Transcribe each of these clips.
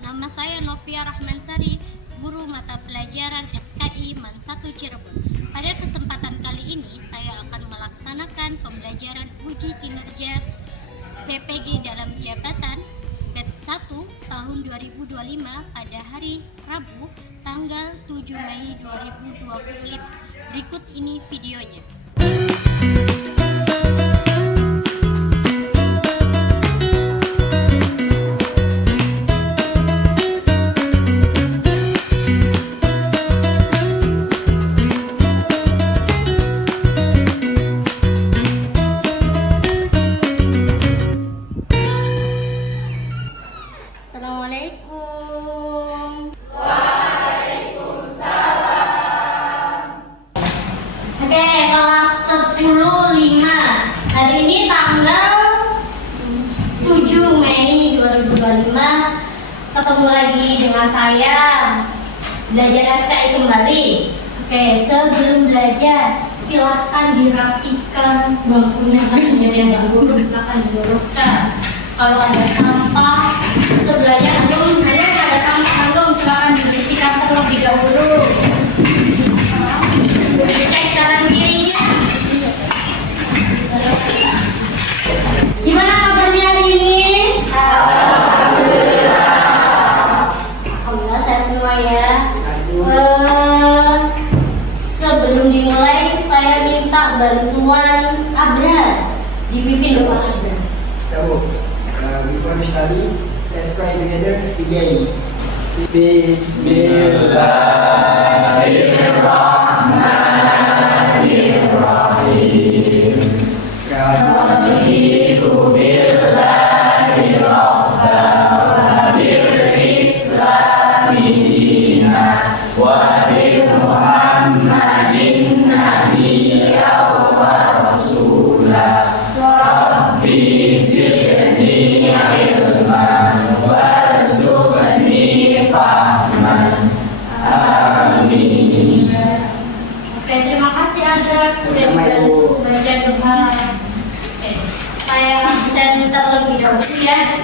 Nama saya Novia Rahmansari, guru mata pelajaran SKI MAN 1 Cirebon. Pada kesempatan kali ini saya akan melaksanakan pembelajaran uji kinerja PPG dalam jabatan batch 1 tahun 2025 pada hari Rabu tanggal 7 Mei 2025. Berikut ini videonya. Assalamualaikum. Waalaikumsalam. Oke, kelas 10-5. Hari ini tanggal 7 Mei 2025. Ketemu lagi dengan saya, belajar SKI kembali. Oke, sebelum belajar silahkan dirapikan bangkunya, yang guru silahkan diluruskan. Kalau ada sampah sebelahnya belum ada sampah belum, silakan dibersihkan terlebih dahulu. Cek kanan kirinya. Gimana kabarnya hari ini? Alhamdulillah sehat semua ya. Sebelum dimulai saya minta bantuan Abrar. Dipimpin doa Abrar. Before we study, let's pray together. Again. Bismillahirrahmanirrahim. Raditu billahi rabban bil islami dinan wa bi Muhammadin nabiyyan wa rasulah. Rabbi zidni ilman warzuqni fahman. Amin. Oke, terima kasih Azra sudah membantu baca doa. Oke, saya absen terlebih dahulu ya.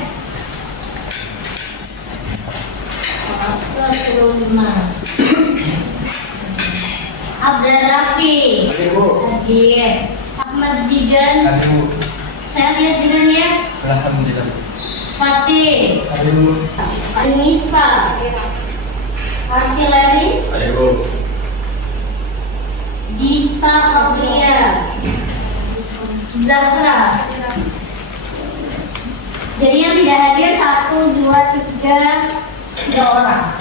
Kelas 10-5. Abdul Rafi, Agir, Ahmad Zidan, sehat ya Zidan ya? Alhamdulillah. Fatih, Anissa, Artileri, Dita Aulia, Zahra. Jadi yang tidak hadir 1, 2, 3 orang.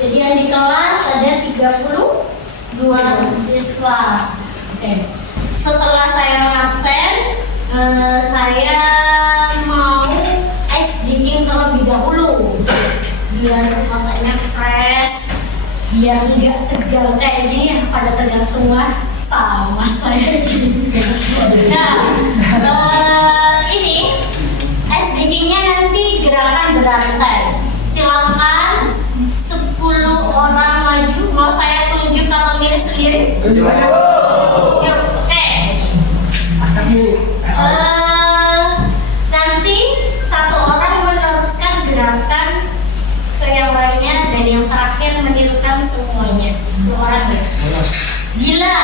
Jadi yang di kelas ada 32 siswa. Oke. Setelah saya absen, saya mau ice dingin terlebih dahulu biar matanya fresh, biar nggak tegang kayak ini. Pada tegang semua sama saya juga. Nah, ini ice drinkingnya nanti gerakan berantai. Silakan 10 orang maju. Mau saya tunjuk atau milih sendiri? Yuk, nanti satu orang meneruskan gerakan ke yang lainnya dan yang terakhir menirukan semuanya. 10 orang ya. Gila,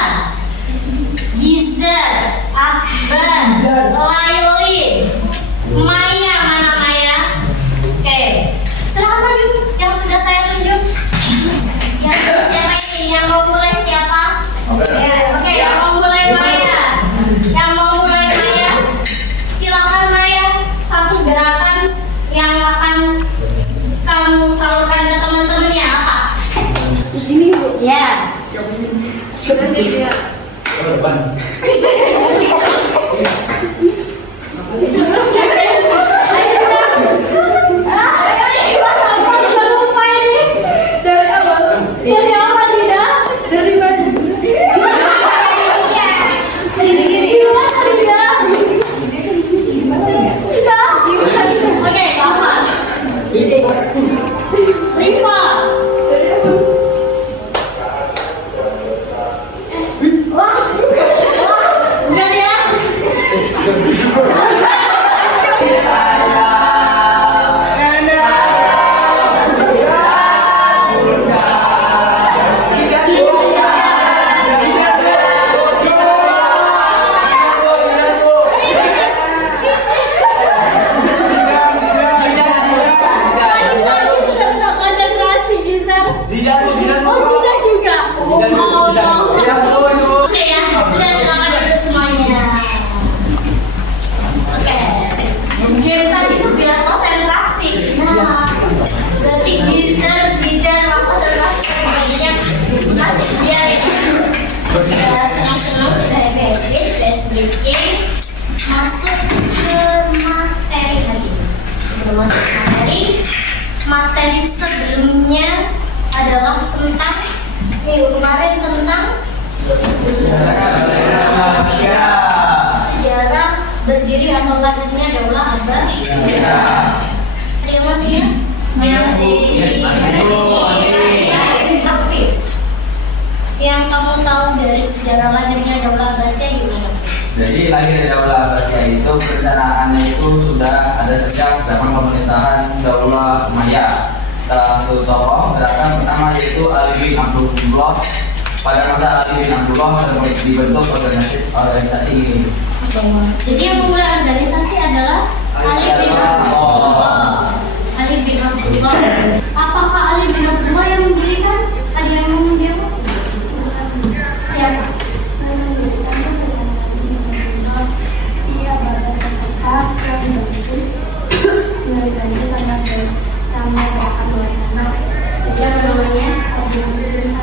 Giza, Akbar, Laili, Maya. Mana Maya? Oke, silakan maju yang sudah saya tunjuk. Yang siapa ini? Yang mau mulai siapa? Oke, yang mau mulai Maya. Yang mau mulai Maya, silakan Maya. Satu gerakan yang akan kamu salurkan ke teman-temannya apa? Ini Bu. Ya. Dari apa tidak? Dari mana? Oke, gampang. Riva. Wah, Berarti Giza, Zidan, Ramos, dan sebagainya masih dia ya. Sudah senang-senang, sudah happy, sudah speaking. Masuk ke materi lagi. Sebelum masuk ke materi sebelumnya adalah tentang minggu kemarin tentang sejarah berdiri atau lahirnya Daulah Abbasiyah. Ada yang masih ya? Masih. Yang kamu tahu dari sejarah lahirnya Daulah Abbasiyah gimana? Jadi lahir Daulah Abbasiyah itu perencanaannya itu sudah ada sejak zaman pemerintahan Daulah Umayyah. Salah satu tokoh gerakan pertama yaitu Ali bin Abdullah. Pada masa Ali bin Abdullah dibentuk organisasi ini. Jadi yang memulai organisasi adalah Ali bin Abdullah. Ali bin Abdullah. Apakah Ali bin Abdullah yang mendirikan? Ada yang mau menjawab? Siapa? Iya, pada peserta yang sama akan anak. Dia namanya Abu Muslim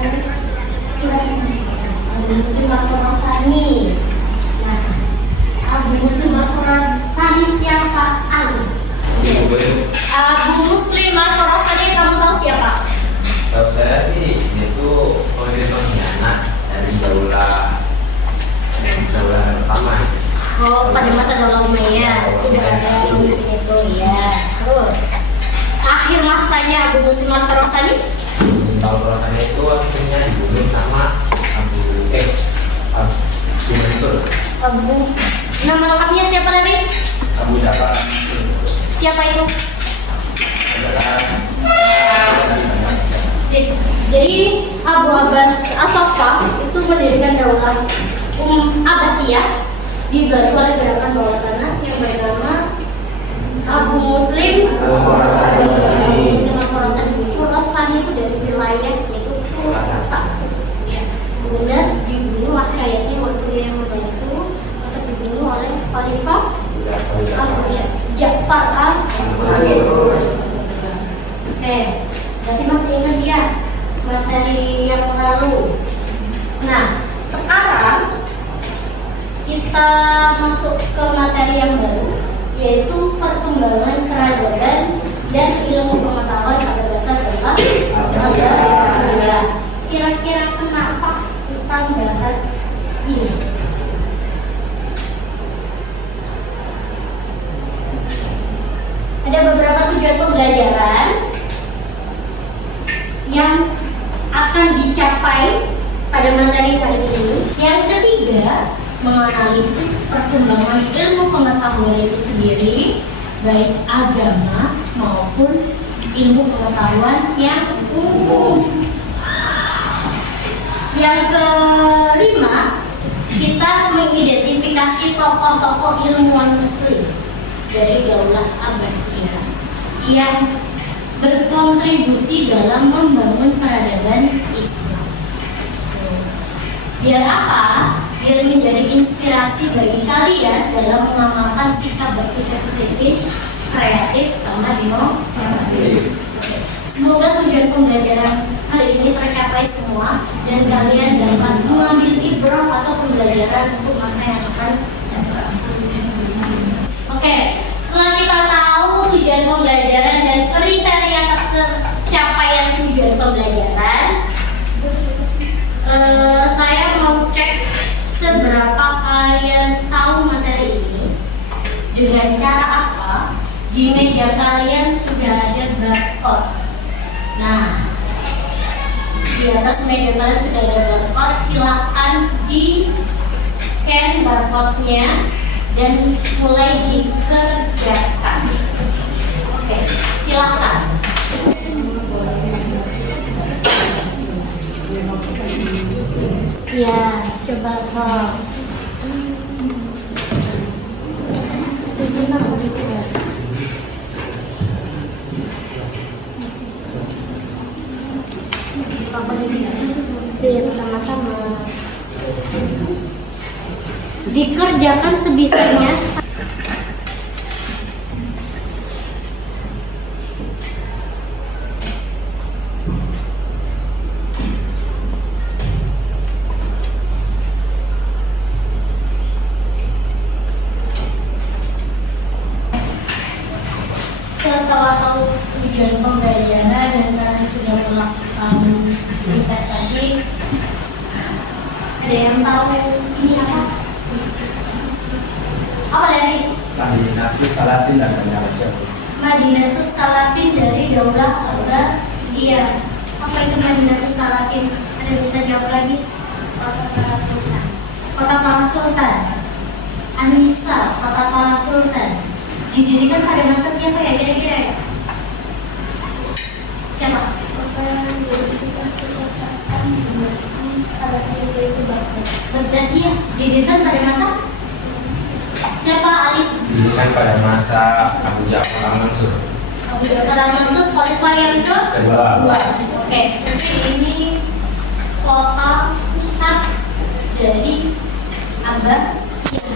Al-Khorasani. Nah, Abu Muslim Al-Khorasani siapa? Ali. Abu Muslim Al-Khorasani kamu tahu siapa? Tahu saya sih itu pemimpin pengkhianat dari Daulah pertama. Oh, pada masa Daulah Umayyah sudah ada pemimpin itu ya. Terus akhir masanya Abu Muslim Al-Khorasani? Al-Khorasani itu akhirnya dibunuh sama Abu Mansur. Nama lengkapnya siapa tadi? Abu Ja'far. Siapa itu? Adalah Sip. Jadi Abu Abbas As-Saffah itu mendirikan Daulah Abbasiyah dibantu oleh gerakan bawah tanah yang bernama Abu Muslim Al-Khorasani itu dari wilayah yaitu Khurasan. Ya. Kemudian dibunuh akhirnya waktu dia yang membantu atau dibunuh oleh Khalifah Ja'far al-Mansur. Oke, berarti masih ingat ya materi yang lalu. Nah, sekarang kita masuk ke materi yang baru, yaitu perkembangan peradaban dan ilmu pengetahuan pada dasar Daulah Abbasiyah. Kira-kira kenapa kita bahas ini? Ada beberapa tujuan pembelajaran yang akan dicapai pada materi kali ini. Yang ketiga, menganalisis perkembangan ilmu pengetahuan itu sendiri, baik agama maupun ilmu pengetahuan yang umum. Yang kelima, kita mengidentifikasi tokoh-tokoh ilmuwan muslim dari Daulah Abbasiyah yang berkontribusi dalam membangun peradaban Islam. Biar apa? Biar menjadi inspirasi bagi kalian dalam mengamalkan sikap berpikir kritis, kreatif, sama inovatif. Semoga tujuan pembelajaran hari ini tercapai semua dan kalian dapat mengambil ibrah atau pembelajaran untuk masa yang akan datang. Oke, setelah kita tahu tujuan pembelajaran dan kriteria tercapaian tujuan pembelajaran, saya mau cek seberapa kalian tahu materi ini. Dengan cara apa? Di meja kalian sudah ada barcode. Nah, di atas meja kalian sudah ada barcode. Silakan di scan barcode-nya dan mulai dikerjakan. Oke, silakan. Ya, coba kok. Sama-sama. Dikerjakan sebisanya. investasi. Ada yang tahu ini apa? Apa dari? Madinatus Salatin dan Malaysia. Madinatus Salatin dari Daulah Abbasiyah. Apa itu Madinatus Salatin? Ada yang bisa jawab lagi? Kota para Sultan. Kota para Sultan. Anissa, Kota para Sultan. Didirikan pada masa siapa ya kira-kira ya? Siapa? Baghdad, iya. Didirikan pada masa siapa, Ali? Didirikan pada masa Abu Ja'far al-Mansur. Abu Ja'far al-Mansur, khalifah yang kedua. Oke, jadi ini kota pusat dari Abbasiyah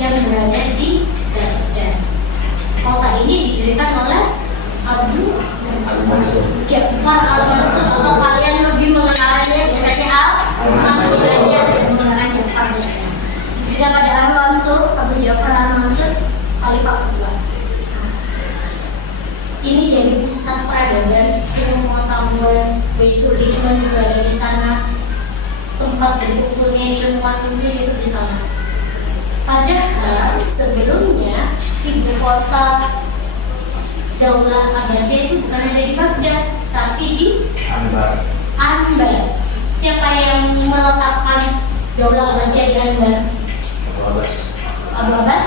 yang berada di Baghdad. Kota ini didirikan oleh Abu Ja'far al-Mansur, atau kalian lebih mengenalnya biasanya al-Mansur, dan dia tidak menggunakan Ja'far. Didirikan pada al-Mansur, Abu Ja'far al-Mansur, khalifah kedua. Ini jadi pusat peradaban, ilmu pengetahuan, Baitul Ilmu juga ada di sana. Tempat berkumpulnya ilmuwan Mesir itu di sana. Padahal sebelumnya ibu kota Daulah Abbasiyah itu bukan ada di Baghdad, tapi di Anbar. Siapa yang meletakkan Daulah Abbasiyah di Anbar? Abu Abbas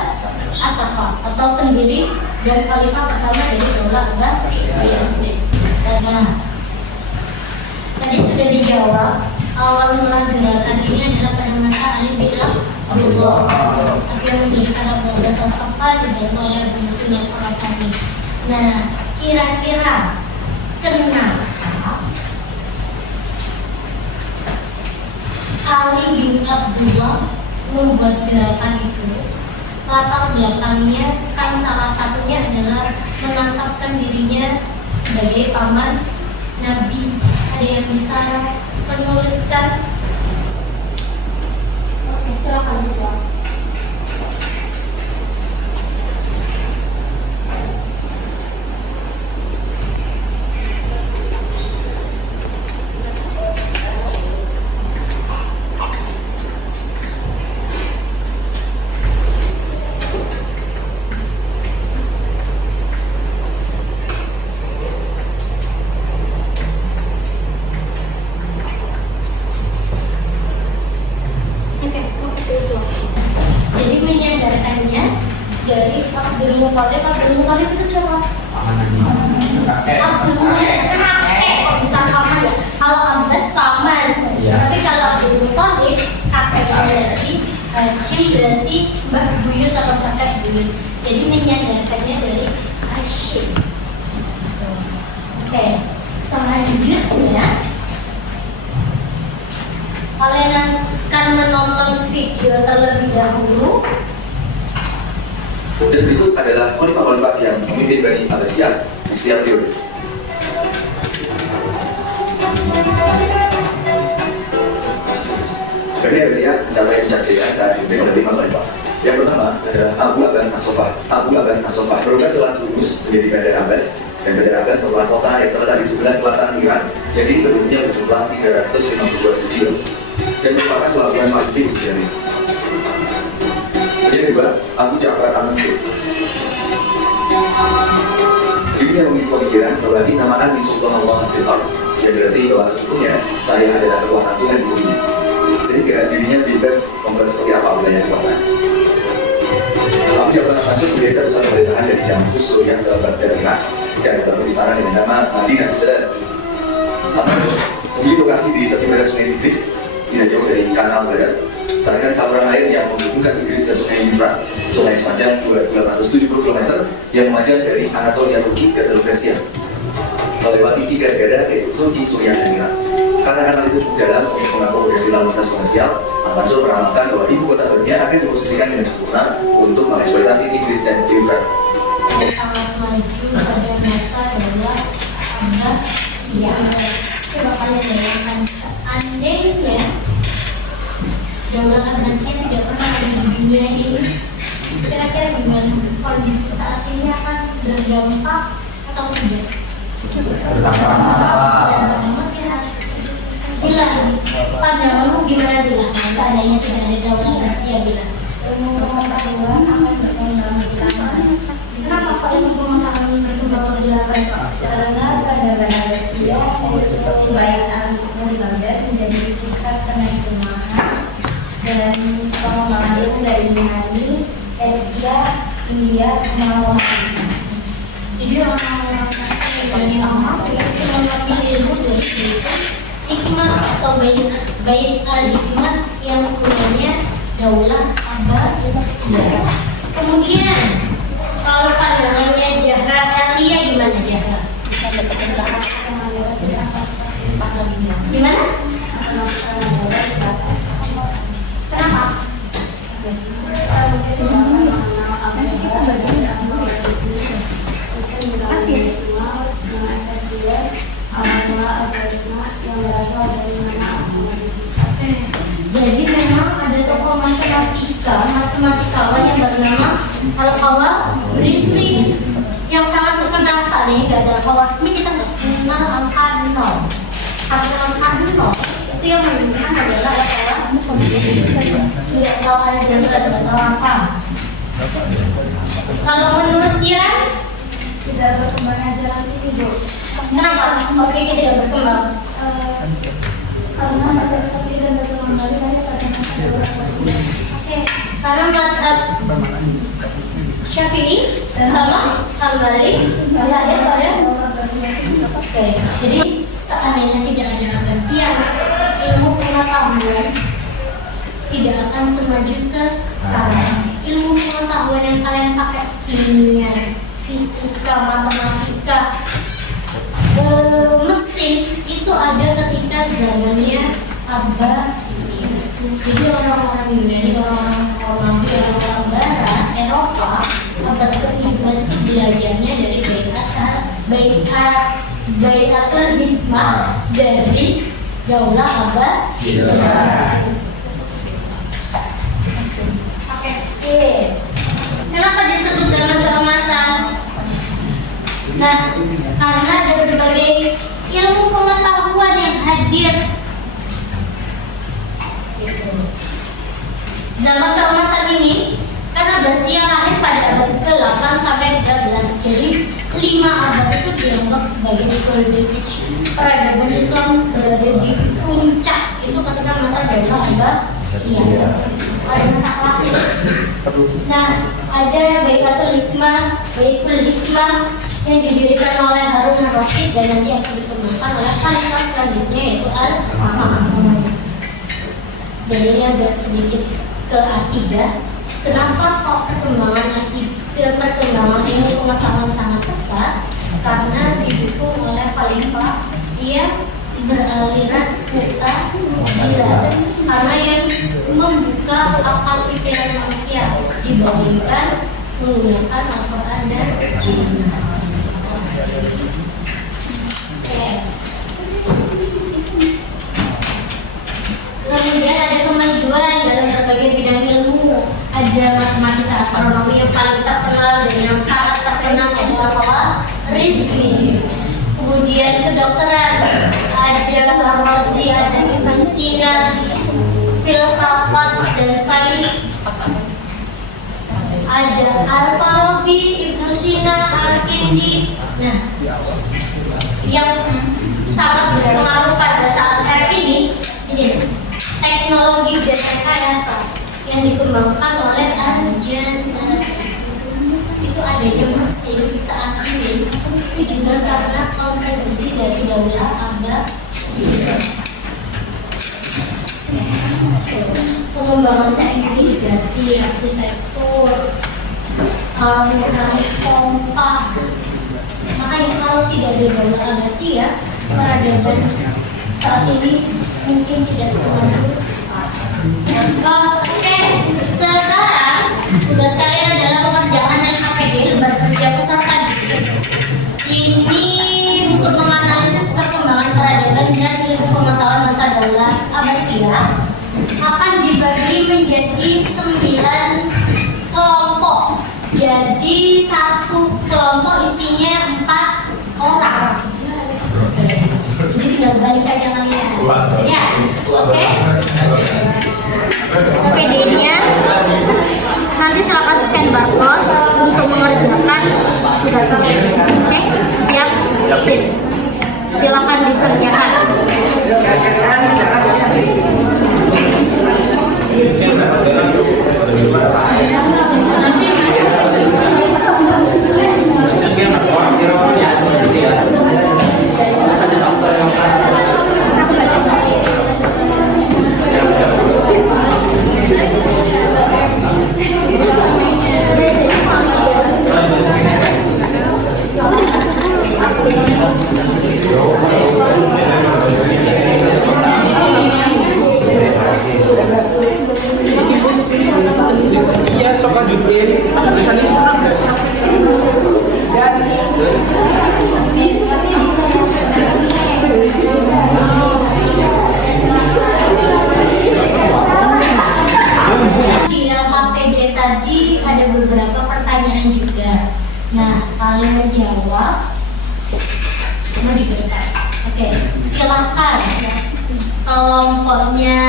As-Saffah, atau pendiri dan khalifah pertama dari Daulah Abbasiyah. Nah, tadi sudah dijawab. Awal mula gerakan ini adalah pada masa Ali bin Abi Thalib, tapi yang mendirikan Abu Abbas As-Saffah dibantu oleh Abu Muslim Al-Khurasani. Nah, kira-kira kenapa Ali bin Abdullah membuat gerakan itu? Latar belakangnya kan salah satunya adalah menasabkan dirinya sebagai paman Nabi. Ada yang bisa menuliskan? Oke, silakan dijawab. Jadi menyadarkannya dari Abdul Muthalib. Abdul Muthalib itu siapa? Abdul Muthalib kakek, kok bisa paman ya? Kalau Abbas paman, tapi kalau Abdul Muthalib kakeknya dari Hashim, berarti mbah buyut atau kakek buyut. Jadi menyadarkannya dari Hashim. Oke, selanjutnya kalian akan menonton video terlebih dahulu. Dan berikut adalah khalifah-khalifah yang memimpin Bani Abbasiyah di setiap periode. Bani Abbasiyah mencapai puncak jaya saat dipimpin oleh 5 khalifah. Yang pertama adalah Abu Abbas As-Saffah. Abu Abbas As-Saffah berubah setelah Turmus menjadi Bandar Abbas, dan Bandar Abbas merupakan kota yang terletak di sebelah selatan Iran, yang kini penduduknya berjumlah 352 kilo dan merupakan pelabuhan maritim di Iran. Yang kedua, Abu Ja'far al-Mansur. Dirinya memiliki pemikiran bahwa dinamakan di Sultan Allah Fil-Ard, yang berarti bahwa sesungguhnya saya adalah kekuasaan Tuhan di bumi, sehingga dirinya bebas membuat seperti apa wilayah kekuasaan. Abu Ja'far al-Mansur bergeser pusat pemerintahan dari Damaskus, Suriah ke Baghdad, Irak, dan membangun istana dengan nama Madinah Sadat. Al-Mansur memiliki lokasi di tepi barat Sungai Tigris, tidak jauh dari Kanal Barat, salinan saluran air yang menghubungkan Tigris ke Sungai Euphrates, sungai sepanjang 870 km yang memanjang dari Anatolia Turki ke Teluk Persia, melewati 3 negara yaitu Turki, Suriah, dan Irak. Karena kanal itu cukup dalam untuk mengakomodasi lalu lintas komersial, Al-Mansur meramalkan bahwa ibu kota barunya akan diposisikan dengan sempurna untuk mengeksploitasi Tigris dan Euphrates. Sangat maju pada masa Daulah Abbasiyah. Coba kalian bayangkan, seandainya Daulah Abbasiyah tidak pernah ada di dunia ini, kira-kira gimana kondisi saat ini akan berdampak atau tidak? Berdampak ya. tidak ada daulah Abbasiyah bila Ilmu pengetahuan akan berkembang lebih lambat. kenapa kok ilmu pengetahuan berkembang lebih lambat Pak? Karena peradaban Abbasiyah yaitu Bait al-Hikmah di Baghdad menjadi pusat penerjemahan dan pengembangan ilmu dari Yunani, Persia, India, maupun Jadi orang-orang yang lama itu mengambil ilmu dari situ hikmah atau bait al-hikmah yang gunanya daulah Abbasiyah. Kemudian kalau pandangannya Zahra Elia gimana Zahra? Gimana? Kenapa? Jadi memang ada tokoh matematikawan yang bernama Al-Khwarizmi yang sangat terkenal saat ini. Gak ada Al-Khwarizmi kita nggak kenal angka 0. Karena angka 0 itu yang menunjukkan adalah Al-Khwarizmi. Tidak tahu ada jasa, tidak tahu apa. Kalau menurut Kiran tidak berkembang ajaran ini, Bu. kenapa? Oke, tidak berkembang. Karena mazhab Syafi'i dan mazhab Hambali hanya pada masa daulah Abbasiyah. Oke, karena mazhab Syafi'i sama Hambali lahir pada oke. Jadi seandainya tidak ada Abbasiyah, ilmu pengetahuan tidak akan semaju sekarang. Ilmu pengetahuan yang kalian pakai kimia, fisika, matematika, mesin itu ada ketika zamannya Abbasiyah. Jadi orang-orang Yunani, orang-orang Barat, Eropa abad ke-17 itu belajarnya dari Baitul Hikmah dari daulah Abbasiyah. Oke, skip. Kenapa disebut zaman keemasan? Nah, karena ada berbagai ilmu pengetahuan yang hadir. Gitu. Zaman keemasan ini, karena Abbasiyah lahir pada abad ke-8 sampai 13, jadi 5 abad itu dianggap sebagai golden age. Peradaban Islam berada di puncak itu ketika masa daulah Abbasiyah. Ada masa klasik. Nah, ada Baitul Hikmah yang didirikan oleh Harun al-Rashid dan nanti akan dikembangkan oleh khalifah selanjutnya yaitu Al-Ma'mun. Jadi ini agak sedikit ke akidah. Kenapa kok perkembangan ilmu pengetahuan sangat pesat? Karena didukung oleh khalifah dia beraliran Mu'tazilah, karena yang membuka akal pikiran manusia dibandingkan menggunakan Al-Quran dan Sunnah. Kemudian ada kemajuan dalam berbagai bidang ilmu. Ada matematika, astronomi yang paling terkenal dan yang sangat terkenal adalah Khwarizmi. Kemudian kedokteran ada Razi, ada Ibn Sina, filsafat dan sains. Ada Al-Farabi, Ibn Sina, Al-Kindi. Nah, yang sangat berpengaruh pada saat ini teknologi dan rekayasa yang dikembangkan oleh Al-Jazari. Itu adanya mesin saat ini itu juga karena kontribusi dari daulah Abbasiyah. Pengembangan teknik irigasi, arsitektur, mekanik pompa. Makanya kalau tidak ada daulah Abbasiyah, peradaban saat ini mungkin tidak semaju. Oke, sekarang tugas kalian adalah mengerjakan LKPD, bekerja peserta didik. Ini untuk menganalisis perkembangan peradaban dan ilmu pengetahuan masa daulah Abbasiyah akan dibagi menjadi 9 kelompok. Jadi satu kelompok isinya 4 orang. Jadi tinggal balik aja kalian. Ya, oke? PD-nya. Nanti silakan scan barcode untuk mengerjakan tugasnya. Oke, siap? Silakan dikerjakan. Iya, sok lanjutin. Tulisannya senang guys. Di LKPD tadi ada beberapa pertanyaan juga. Nah, kalian jawab. Mau diberikan. Oke, silahkan. Kelompoknya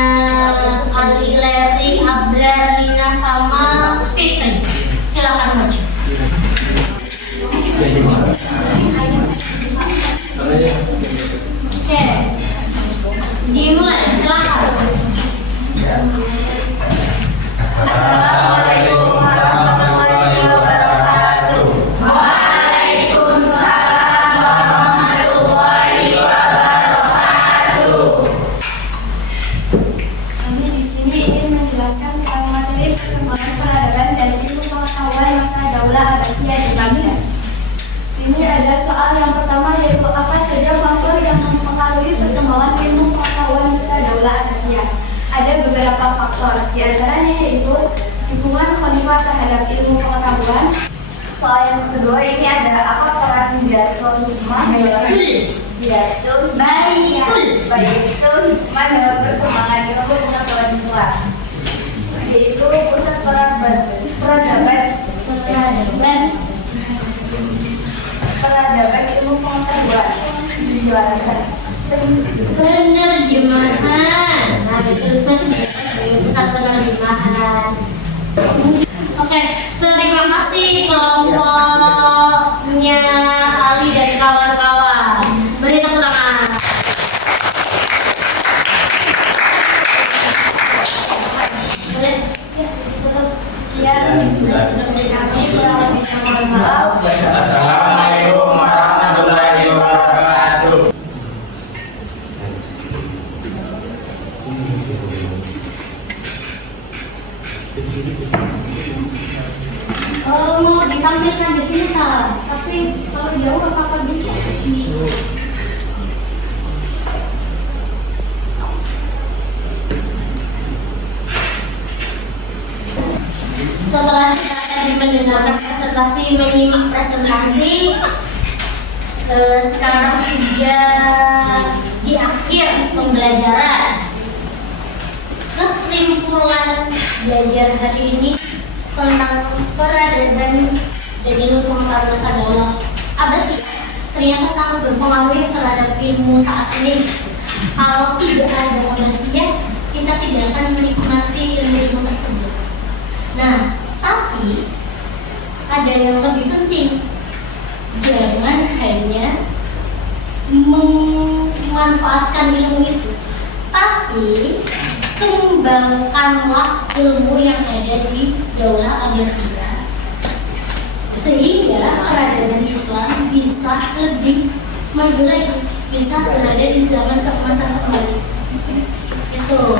Ali, Leri, Abrar, Lina, sama Fitri. Silakan maju. Oke, dimulai. Silakan. Assalamualaikum warahmatullahi wabarakatuh. Kami di sini ingin menjelaskan tentang materi perkembangan peradaban dan ilmu pengetahuan masa Daulah Abbasiyah di Baghdad. Sini ada soal yang pertama, yaitu apa saja faktor yang mempengaruhi perkembangan ilmu pengetahuan masa Daulah Abbasiyah. Ada beberapa faktor, di antaranya yaitu dukungan khalifah terhadap ilmu pengetahuan. Soal yang kedua ini ada apa peran Biatul Hikmah Baitul Hikmah dalam perkembangan ilmu pengetahuan Islam, yaitu pusat peradaban ilmu pengetahuan. Dijelaskan. Penerjemahan. Nah, itu kan sebagai pusat penerjemahan. Oke, terima kasih kelompoknya Ali dan kawan-kawan. Beri tepuk tangan. Boleh? Sekian dari kami, kurang lebihnya mohon maaf. Assalamualaikum warahmatullahi wabarakatuh. Mau ditampilkan di sini kan? Tapi kalau jauh apa bisa? Setelah kita tadi mendengarkan presentasi, menyimak presentasi, sekarang sudah di akhir pembelajaran. Kesimpulan belajar hari ini tentang peradaban dan ilmu pengetahuan masa Daulah Abbasiyah ternyata sangat berpengaruh terhadap ilmu saat ini. Kalau tidak ada Abbasiyah, kita tidak akan menikmati ilmu-ilmu tersebut. Nah, tapi ada yang lebih penting. Jangan hanya memanfaatkan ilmu itu, tapi kembangkanlah ilmu yang ada di Daulah Abbasiyah sehingga peradaban Islam bisa lebih maju lagi, bisa berada di zaman keemasan kembali. Itu.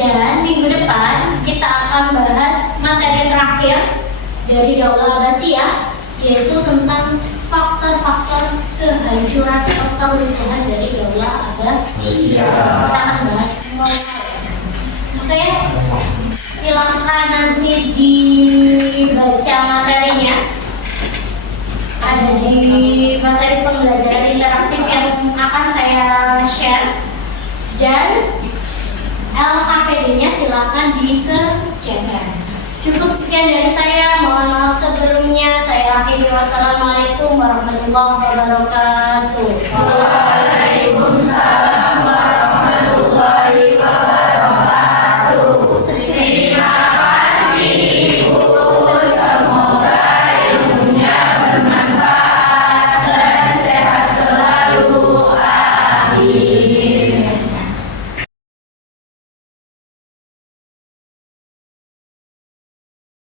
Dan minggu depan kita akan bahas materi terakhir dari Daulah Abbasiyah, yaitu tentang faktor-faktor kehancuran atau keruntuhan dari Daulah Abbasiyah. Kita akan bahas semua. Oke, silahkan nanti dibaca materinya. Ada di materi pembelajaran interaktif yang akan saya share, dan LKPD-nya silahkan dikerjakan. Cukup sekian dari saya. Mohon maaf sebelumnya. Saya akhiri. Wassalamualaikum warahmatullahi wabarakatuh.